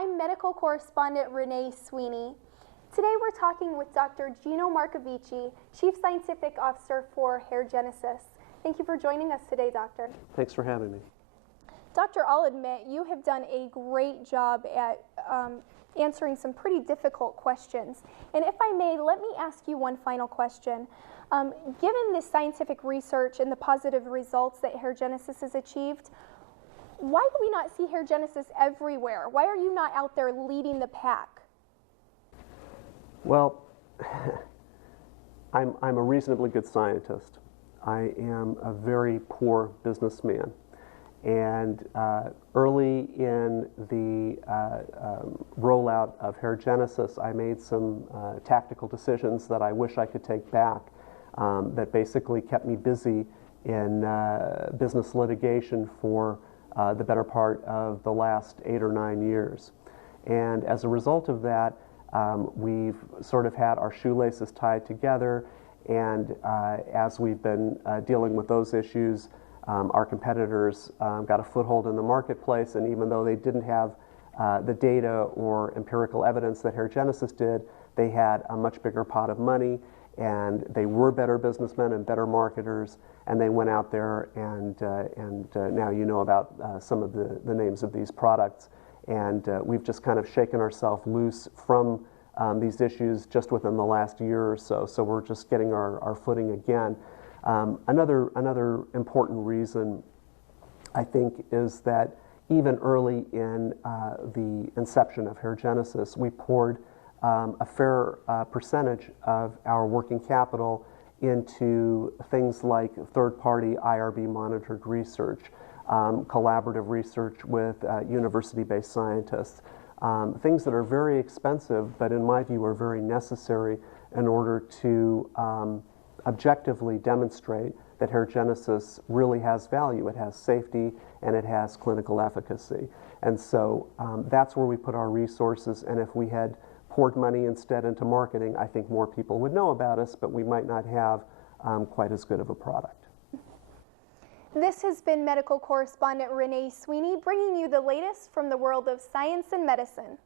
I'm medical correspondent Renee Sweeney. Today we're talking with Dr. Gino Marcovici, Chief Scientific Officer for HairGenesis. Thank you for joining us today, Doctor. Thanks for having me. Doctor, I'll admit you have done a great job at answering some pretty difficult questions. And if I may, let me ask you one final question. Given the scientific research and the positive results that HairGenesis has achieved, why do we not see HairGenesis everywhere? Why are you not out there leading the pack? Well, I'm a reasonably good scientist. I am a very poor businessman. And early in the rollout of HairGenesis, I made some tactical decisions that I wish I could take back that basically kept me busy in business litigation for the better part of the last 8 or 9 years. And as a result of that, we've sort of had our shoelaces tied together, and as we've been dealing with those issues, our competitors got a foothold in the marketplace, and even though they didn't have the data or empirical evidence that HairGenesis did, they had a much bigger pot of money, and they were better businessmen and better marketers, and they went out there and now you know about some of the names of these products, and we've just kind of shaken ourselves loose from these issues just within the last year or so, so we're just getting our footing again. Another important reason, I think, is that even early in the inception of HairGenesis, we poured a fair percentage of our working capital into things like third-party IRB monitored research, collaborative research with university-based scientists, things that are very expensive, but in my view are very necessary in order to objectively demonstrate that HairGenesis really has value. It has safety and it has clinical efficacy. And so that's where we put our resources, and if we had poured money instead into marketing, I think more people would know about us, but we might not have quite as good of a product. This has been medical correspondent Renee Sweeney bringing you the latest from the world of science and medicine.